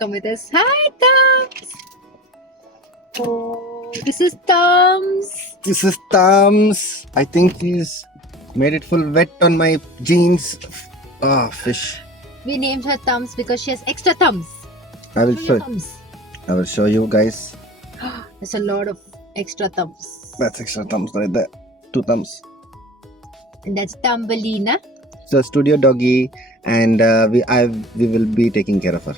Come with us. Hi, Thumbs. Oh, this is Thumbs. This is Thumbs. I think he's made it full wet on my jeans. Ah, fish. We named her Thumbs because she has extra thumbs. I will Show show. your thumbs. I will show you guys. There's a lot of extra thumbs. That's extra thumbs right there. 2 thumbs. And that's Thumbelina. So studio doggy, and we will be taking care of her.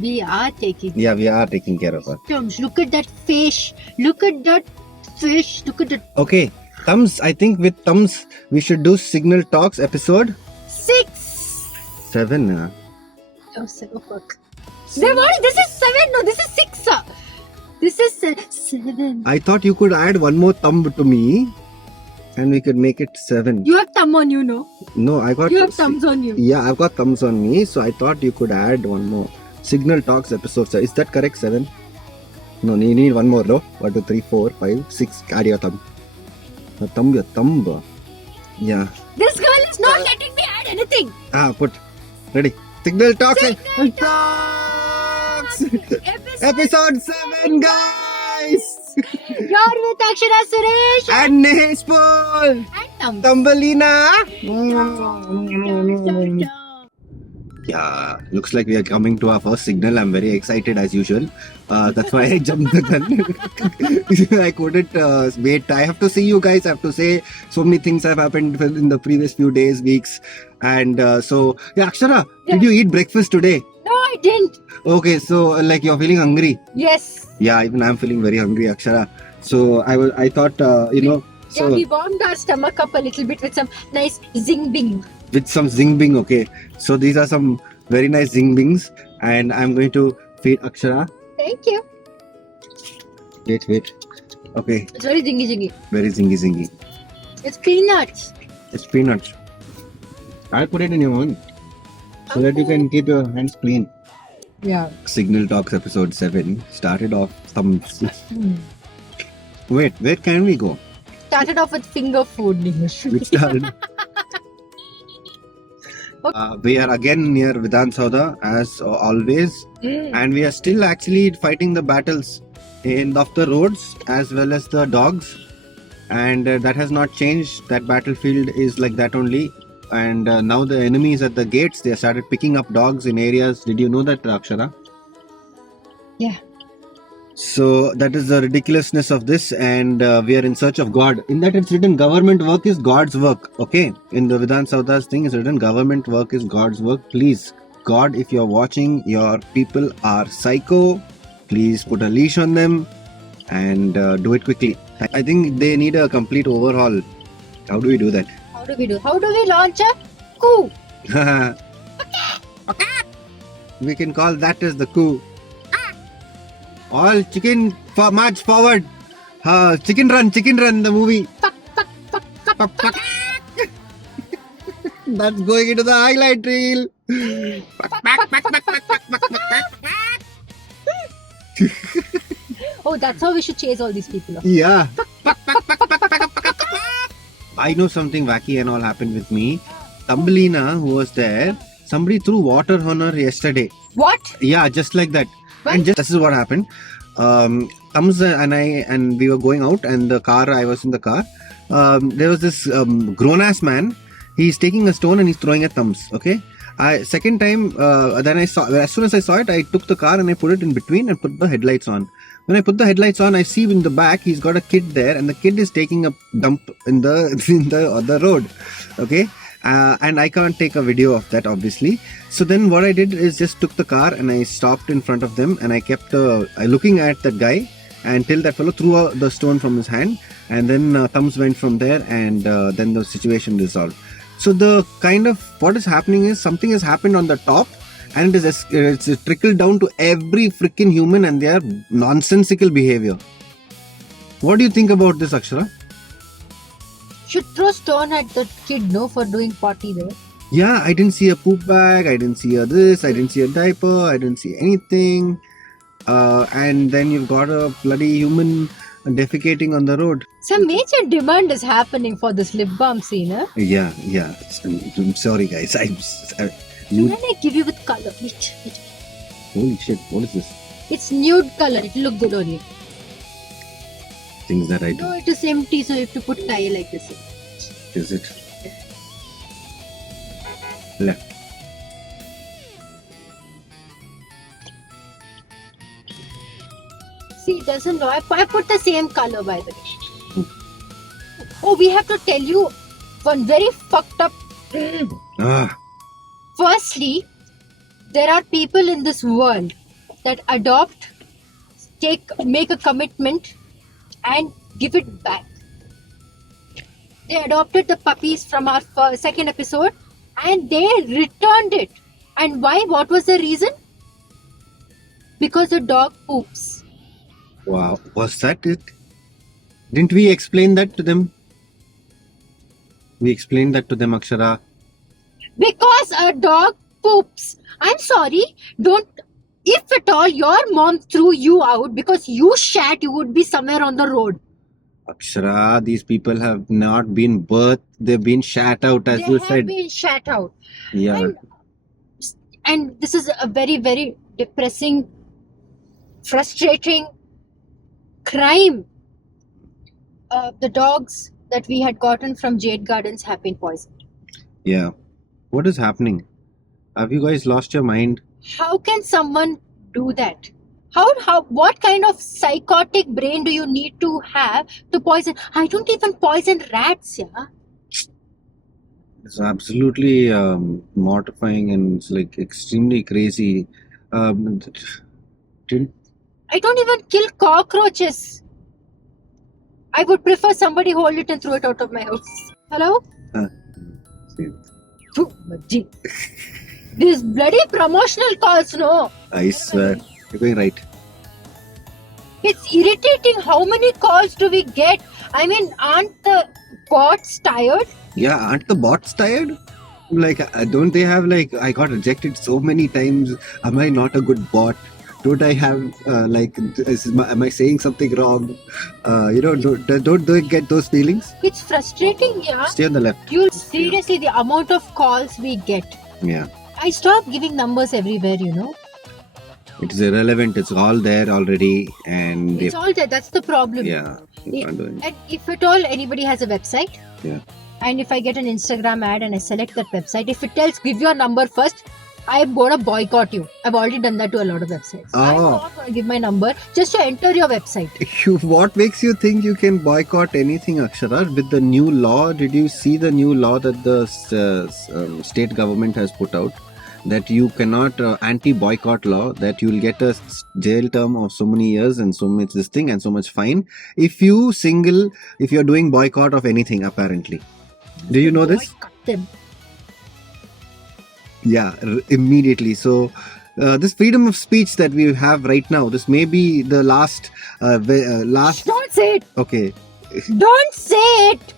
We are taking Yeah, we are taking care of her. Thumbs. Look at that fish. Look at that fish. Look at that. Okay, Thumbs. I think with Thumbs we should do Signal Talks episode 6. 7. Oh, 7. Fuck. This is 7. No, this is 6. This is 7. I thought you could add one more thumb to me, and we could make it 7. You have thumb on you, no? No, I got. You have thumbs on you. Yeah, I've got thumbs on me, so I thought you could add one more. Signal Talks episode. Is that correct? 7? No, you need one more, no? 1, 2, 3, 4, 5, 6. Add your thumb. Your thumb. Yeah. This girl is not letting me add anything. Put. Ready. Signal Talks. Signal Talks. Episode Episode 7, guys. You're with Akshara Suresh And Nehesh Paul. and Thumbs. Thumbelina. Dum, dum, dum. Yeah, looks like we are coming to our first signal. I'm very excited as usual. That's why I jumped the gun. I couldn't wait. I have to see you guys. I have to say so many things have happened in the previous few days, weeks. And so, yeah, Akshara, did you eat breakfast today? No, I didn't. Okay, so like you're feeling hungry. Yes. Yeah, even I'm feeling very hungry, Akshara. So I thought, Yeah, we warmed our stomach up a little bit with some nice zing bing. with some zing bing. Okay, so these are some very nice zing bings, and I'm going to feed Akshara. Thank you. Wait. Okay, It's very zingy. very zingy. It's peanuts. It's peanuts. I'll put it in your mouth so that you can keep your hands clean. Yeah. Signal Talks episode 7 started off thumbs. Wait, where can we go? Started off with finger food, Nimesh. We started. We are again near Vidhan Sauda as always, and we are still actually fighting the battles of the roads as well as the dogs, and that has not changed. That battlefield is like that only, and now the enemy is at the gates. They started picking up dogs in areas. Did you know that, Akshara? Yeah. So that is the ridiculousness of this, and we are in search of God. In that it's written government work is God's work. Okay, in the Vidhan Sauda's thing is written government work is God's work. Please, God, if you're watching, your people are psycho. Please put a leash on them and do it quickly. I think they need a complete overhaul. How do we do that? How do we do? How do we launch a coup? We can call that as the coup. All chicken march forward. Chicken run, the movie. That's going into the highlight reel. Oh, that's how we should chase all these people. Yeah. I know something wacky and all happened with me. Thumbelina, who was there, somebody threw water on her yesterday. What? Yeah, just like that. What? And this is what happened. Thumbs and we were going out, and I was in the car. There was this grown-ass man. He's taking a stone and he's throwing at Thumbs. Okay. Second time, then I saw. As soon as I saw it, I took the car and I put it in between and put the headlights on. When I put the headlights on, I see in the back he's got a kid there, and the kid is taking a dump in the road. Okay. And I can't take a video of that, obviously. So then what I did is just took the car and I stopped in front of them, and I kept looking at that guy until that fellow threw the stone from his hand, and then Thumbs went from there, and then the situation resolved. So the kind of what is happening is something has happened on the top, and it's trickled down to every freaking human and their nonsensical behavior. What do you think about this, Akshara? Should throw stone at the kid, no, for doing potty there. Yeah, I didn't see a poop bag, I didn't see this, I didn't see a diaper, I didn't see anything. And then you've got a bloody human defecating on the road. Some major demand is happening for this lip balm scene, huh? Yeah. I'm sorry, guys. Can I give you with color? Wait. Holy shit, what is this? It's nude color. It look good on you. Things that I do. No, it is empty, so you have to put tie like this. Is it? Left. See, it doesn't know. I put the same color, by the way. Oh, we have to tell you one very fucked up. Ah, Firstly, there are people in this world that adopt, make a commitment, and give it back. They adopted the puppies from our second episode, and they returned it. And why? What was the reason? Because the dog poops. wow. Was that it? Didn't we explain that to them? We explained that to them, Akshara. Because a dog poops. I'm sorry. Don't. If at all your mom threw you out because you shat, you would be somewhere on the road. Akshara, these people have not been birthed, they've been shat out, as They you have said. been shat out. Yeah. And this is a very, very depressing, frustrating crime. The dogs that we had gotten from Jade Gardens have been poisoned. Yeah. What is happening? Have you guys lost your mind? How can someone do that? What kind of psychotic brain do you need to have to poison? I don't even poison rats, yeah. It's absolutely mortifying and it's like extremely crazy. Didn't I don't even kill cockroaches. I would prefer somebody hold it and throw it out of my house. Hello? Phew, Majji. These bloody promotional calls, no. I swear. You're going right. It's irritating. How many calls do we get? I mean, aren't the bots tired? Yeah, aren't the bots tired? Like, don't they have like, I got rejected so many times. Am I not a good bot? Don't I have am I saying something wrong? Don't they get those feelings? It's frustrating, yeah. Stay on the left. You'll seriously, the amount of calls we get. Yeah, I stopped giving numbers everywhere, you know. it's irrelevant. It's all there already, and It's all there. That's the problem. yeah, you can't do it. And if at all anybody has a website, Yeah. and if I get an Instagram ad and I select that website, if it tells give your number first, I'm gonna boycott you. I've already done that to a lot of websites. I'm Oh. not gonna give my number just to enter your website. What makes you think you can boycott anything, Akshara? With the new law, did you see the new law that the state government has put out? That you cannot anti-boycott law, that you'll get a jail term of so many years and so much this thing and so much fine if you're doing boycott of anything, apparently. Do you know this? Boycott them. Yeah, immediately. So this freedom of speech that we have right now, this may be the last. Don't say it. Okay, Don't say it.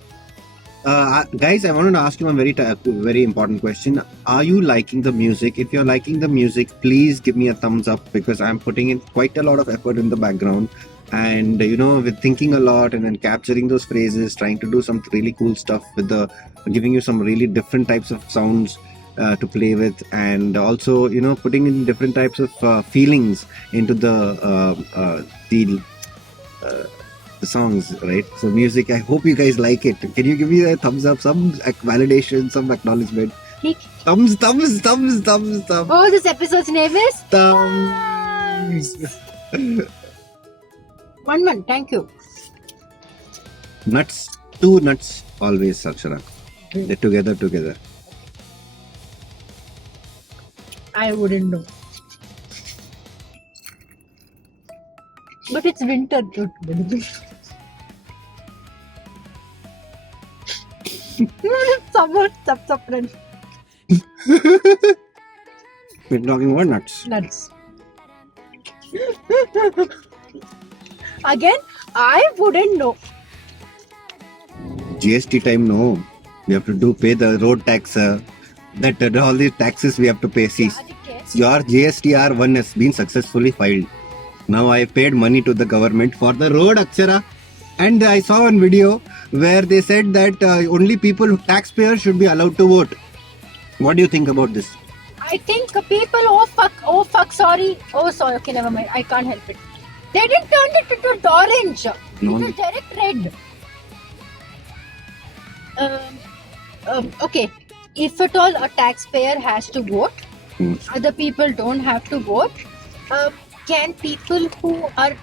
guys, I wanted to ask you one very important question. Are you liking the music? If you're liking the music, please give me a thumbs up because I'm putting in quite a lot of effort in the background. And with thinking a lot and then capturing those phrases, trying to do some really cool stuff with giving you some really different types of sounds to play with, and also putting in different types of feelings into the songs, right? So music, I hope you guys like it. Can you give me a thumbs up, some validation, some acknowledgement? Click. Thumbs. Oh, this episode's name is Thumbs. One. Thank you. Nuts. Two nuts always, Akshara. They're together. I wouldn't know. But it's winter, dude. Summer, friend. We're talking about nuts. Nuts. Again, I wouldn't know. GST time, no. We have to pay the road tax. That all these taxes we have to pay. See, your GSTR 1 has been successfully filed. Now I paid money to the government for the road, Akshara. And I saw one video where they said that only taxpayers should be allowed to vote. What do you think about this? I think people, oh fuck, sorry. Oh, sorry, okay, never mind. I can't help it. They didn't turn it into orange. No. It was direct red. Okay, if at all a taxpayer has to vote, Hmm. other people don't have to vote. Can people who are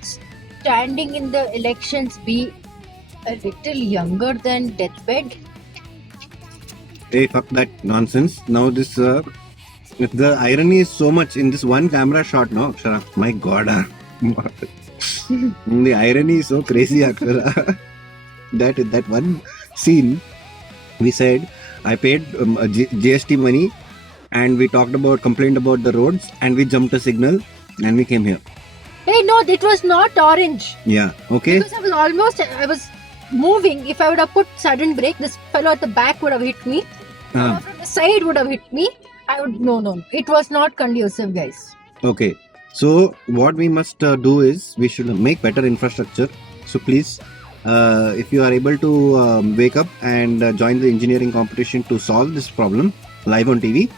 standing in the elections be a little younger than deathbed? Hey, fuck that nonsense. Now this, the irony is so much in this one camera shot, no, Akshara? My God. The irony is so crazy, Akshara. that one scene, we said, I paid GST money and we complained about the roads and we jumped a signal and we came here. Hey, no, it was not orange. Yeah, okay. Because I was moving. If I would have put sudden brake, this fellow at the back would have hit me. Ah. From the side would have hit me. No. It was not conducive, guys. Okay, so what we must do is we should make better infrastructure. So please, if you are able to wake up and join the engineering competition to solve this problem live on TV,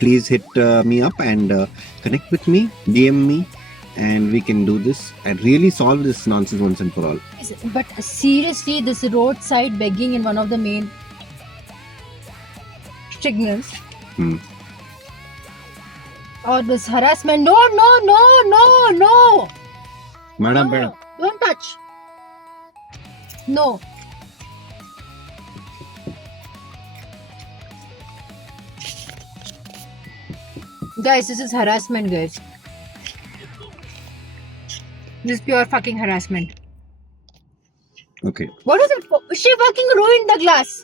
please hit me up and connect with me, DM me, and we can do this and really solve this nonsense once and for all. But seriously, this roadside begging in one of the main signals. Hmm. Or this harassment. No. Madam, No, don't touch. No. Guys, this is harassment, guys. This is pure fucking harassment. Okay. What is it for? She fucking ruined the glass.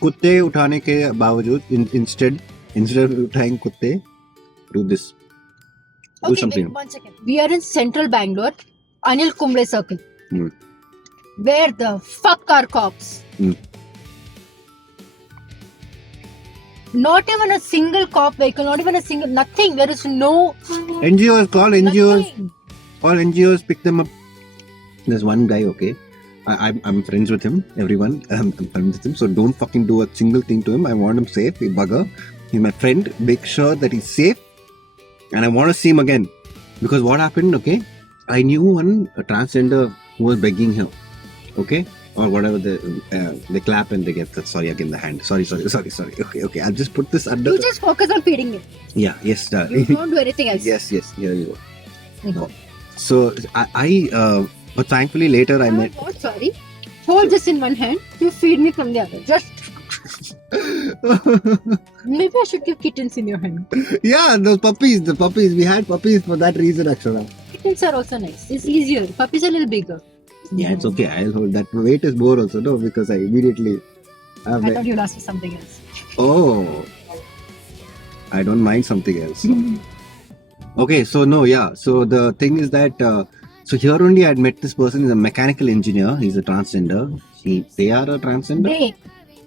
कुत्ते उठाने के बावजूद instead of उठाएंगे कुत्ते, do this. Do Okay, something. wait 1 second. We are in central Bangalore, Anil Kumble Circle. Hmm. Where the fuck are cops? Hmm. Not even a single cop vehicle, not even a single, nothing. There is no. NGOs, call NGOs. Nothing. All NGOs, pick them up. There's one guy, okay. I'm friends with him. Everyone, I'm friends with him. So don't fucking do a single thing to him. I want him safe. He bugger. He's my friend. Make sure that he's safe. And I want to see him again. Because what happened, okay? I knew a transgender who was begging him. Okay? Or whatever, they clap and they get the, sorry, again the hand. Sorry. Okay. I'll just put this under. You just focus on feeding him. Yeah, yes. You don't do anything else. Yes. Here you go. Mhm. So but thankfully later I met. Oh, sorry. Hold this in one hand. You feed me from the other. Just. Maybe I should give kittens in your hand. Yeah, those puppies. The puppies. We had puppies for that reason, Akshara. Kittens are also nice. It's easier. Puppies are a little bigger. Yeah, it's okay. I'll hold that. Weight is more also, no? Because I immediately. I thought you'll ask for something else. Oh. I don't mind something else. Okay, so no, yeah. So the thing is that. So here only I had met this person. He's a mechanical engineer. He's a transgender. They are a transgender. They.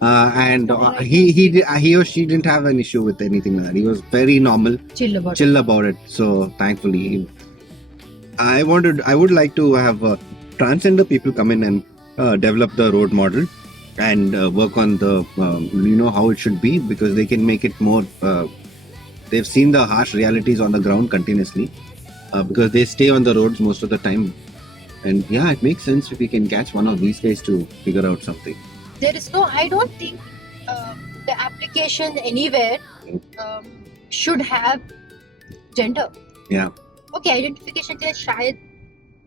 And he or she didn't have an issue with anything like that. He was very normal, Chill about it. chill about it. So thankfully, I would like to have transgender people come in and develop the road model and work on the how it should be, because they can make it more. They've seen the harsh realities on the ground continuously because they stay on the roads most of the time. And yeah, it makes sense if we can catch one of these guys to figure out something. There is no. I don't think the application anywhere should have gender. Yeah. Okay, identification के लिए शायद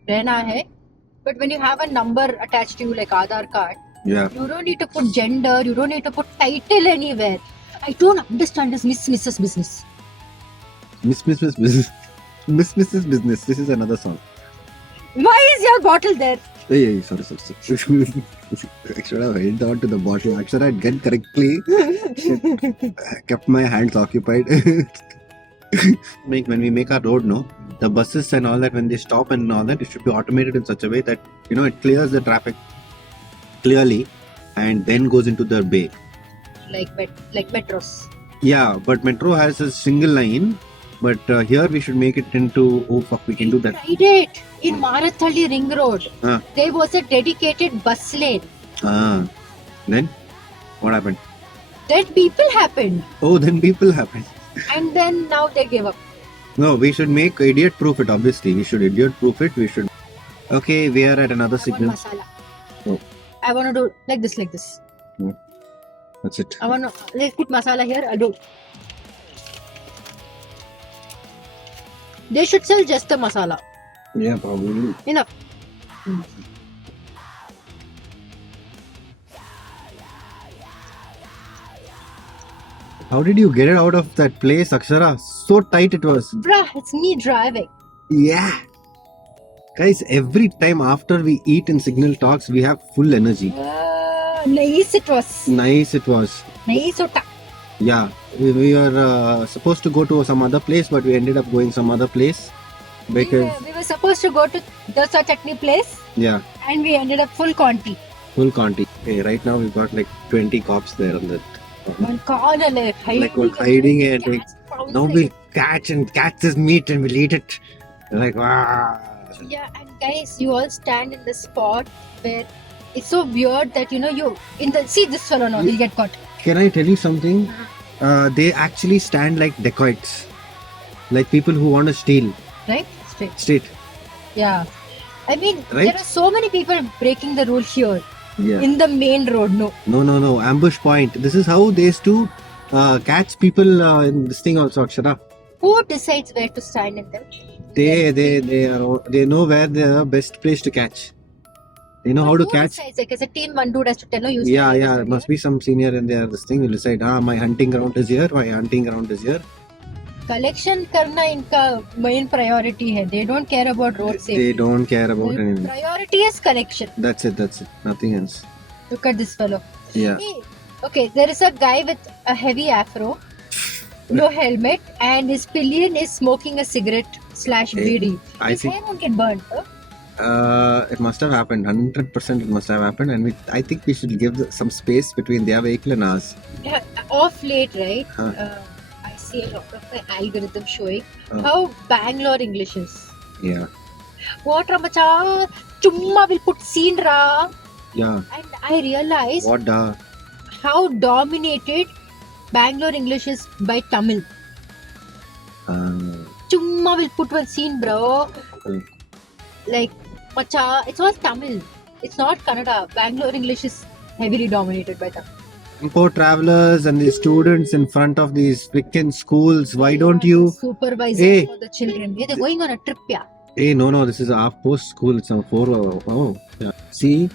रहना है, but when you have a number attached to you like Aadhaar card, Yeah. you don't need to put gender, you don't need to put title anywhere. I don't understand this Mrs. business. Miss business. Miss Mrs. Business. This is another song. Why is your bottle there? Hey, sorry. I should have held on to the bottle. I should have done correctly. I kept my hands occupied. When we make our road, no, the buses and all that, when they stop and all that, it should be automated in such a way that it clears the traffic clearly and then goes into the bay. Like metros. Yeah, but metro has a single line. But here we should make it into, we can do that. Tried it in Marathalli Ring Road. Ah. There was a dedicated bus lane. Then? What happened? Then people happened. Oh, then people happened. And then now they gave up. No, we should make idiot proof it, obviously. We should idiot proof it. We should. Okay, we are at another I want signal. masala. Oh. I want to do like this, like this. That's it. I want to, let's put masala here. I'll do. They should sell just the masala. Yeah, probably. Enough. How did you get it out of that place, Akshara? So tight it was. Bruh, it's me driving. Yeah. Guys, every time after we eat in Signal Talks, we have full energy. Nice it was. Nice it was. Nice ota. Yeah, we were supposed to go to some other place, but we ended up going some other place because We were supposed to go to Dosa Chutney place yeah, and we ended up full Conti. full Conti. Okay, right now we've got like 20 cops there on that. One corner like Like we're hiding it. Like, now we'll catch this meat and we'll eat it. Like wow. Yeah, and guys, you all stand in the spot where it's so weird that you in the see this fellow now he'll get caught. Can I tell you something? They actually stand like dacoits, like people who want to steal. Right? Straight. Street. Yeah. I mean, Right? there are so many people breaking the rule here Yeah. in the main road. No. No. Ambush point. This is how they used to catch people in this thing also, Akshara. Who decides where to stand in them? They know where the best place to catch. They know how to Who catch. decides? Like as a team, one dude has to tell you. Yeah, stand yeah. this Must way. be some senior in there. This thing will decide. My hunting ground is here. My hunting ground is here. Collection करना इनका main priority है. They don't care about road safety. They don't care about Their anything. priority is collection. That's it. Nothing else. Look at this fellow. Yeah. Okay, there is a guy with a heavy afro, no helmet, and his pillion is smoking a cigarette / BD. I His think hair won't get burnt. Huh? it must have happened. 100% it must have happened. And I think we should give some space between their vehicle and ours. Yeah, off late, right? Huh. I see a lot of the algorithm showing Huh. how Bangalore English is. Yeah. What Ramacha? Chumma will put scene ra. Yeah. And I realize What da? how dominated Bangalore English is by Tamil. Chumma will put one scene, bro. Mm. Like, macha, it's all Tamil. It's not Kannada. Bangalore English is heavily dominated by Tamil. Import travelers and the students in front of these freaking schools. Why don't you? Supervisor Hey. for the children. Yeah, they're going on a trip, yeah. Hey, no. This is a half-post school. It's a 4. Oh, yeah. See,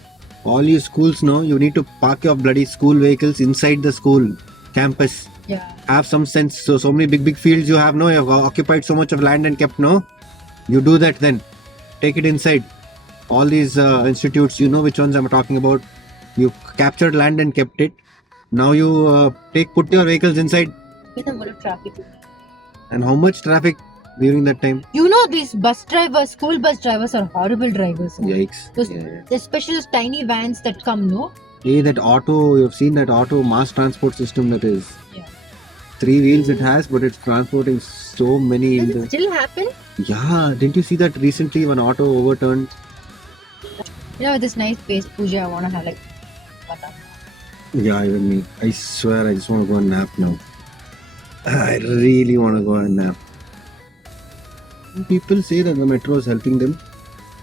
all you schools know you need to park your bloody school vehicles inside the school campus. Yeah. Have some sense. So many big fields you have. No, you've occupied so much of land and kept. No, you do that then. Take it inside. All these institutes, you know which ones I'm talking about. You captured land and kept it. Now you put your vehicles inside. With a lot of traffic. And how much traffic during that time? You know, these bus drivers, school bus drivers are horrible drivers. Yikes. Those, Yeah. especially those tiny vans that come, no? Hey, that auto, you've seen that auto mass transport system that is. Yeah. 3 wheels it has, but it's transporting so many. Does it still happen? Yeah, didn't you see that recently one auto overturned? You know, this nice base puja, I want to have like. Vata. Yeah, even me. I swear I just want to go and nap now. I really want to go and nap. People say that the metro is helping them.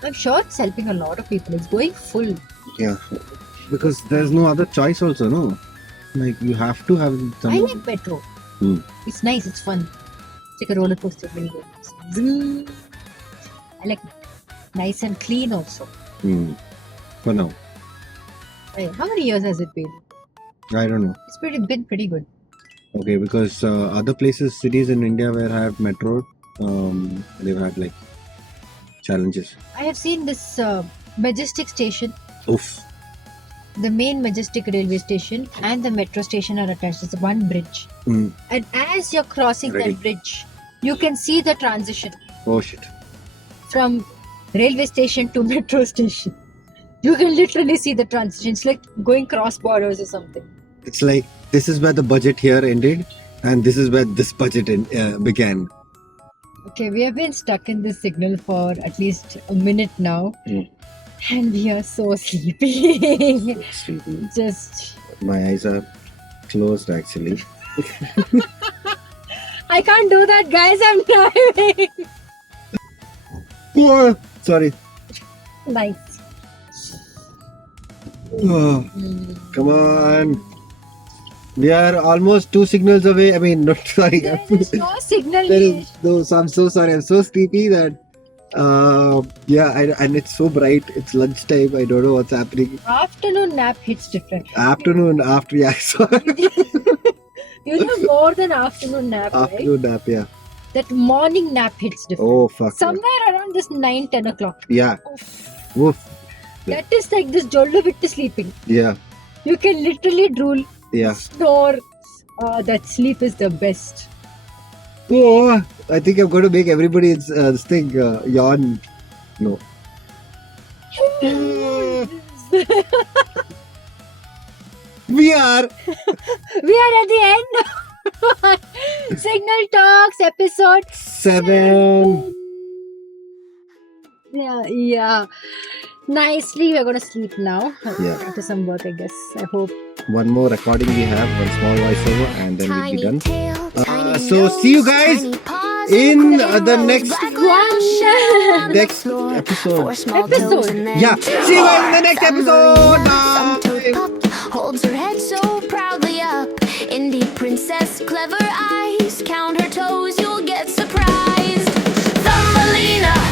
I'm sure it's helping a lot of people. It's going full. Yeah. Because there's no other choice also, no? Like you have to have some... I like metro. Hmm. It's nice, it's fun. It's like a roller coaster when you go. Zing. I like it. Nice and clean also. For now. Hey, how many years has it been? I don't know. It's been pretty good. Okay, because other places, cities in India where I have metro, they've had like challenges. I have seen this Majestic station. Oof. The main Majestic railway station and the metro station are attached. It's one bridge. Mm. And as you're crossing Ready. that bridge, you can see the transition Oh shit. from railway station to metro station. You can literally see the transition. It's like going cross borders or something. It's like this is where the budget here ended, and this is where this budget began. Okay, we have been stuck in this signal for at least a minute now. Mm. And we are so sleepy. Sleepy. Just My eyes are closed actually. I can't do that, guys. I'm driving. Oh, sorry. Nice. Oh, come on. We are almost 2 signals away. I mean, not sorry. There is no signal. There here. is no. So I'm so sorry. I'm so sleepy that. And it's so bright. It's lunchtime. I don't know what's happening. Afternoon nap hits different. Afternoon after yeah, sorry. You know more than afternoon nap, right? Afternoon nap, yeah. That morning nap hits different. Oh fuck. Somewhere around this 9-10 o'clock. Yeah. Oof. Woof. That is like this jollo bit sleeping. Yeah. You can literally drool, Yeah. snore. That sleep is the best. Oh, I think I'm going to make everybody this thing yawn. No. We are. We are at the end of Signal Talks episode 7. Yeah. Nicely, we're gonna sleep now. Yeah. After some work, I guess. I hope. One more recording we have, one small voiceover, and then we'll be done. So see you guys in the next episode. Yeah. See you guys in the next episode. Bye. Holds her head so proudly up. Indie princess, clever eyes. Count her toes, you'll get surprised. Thumbelina.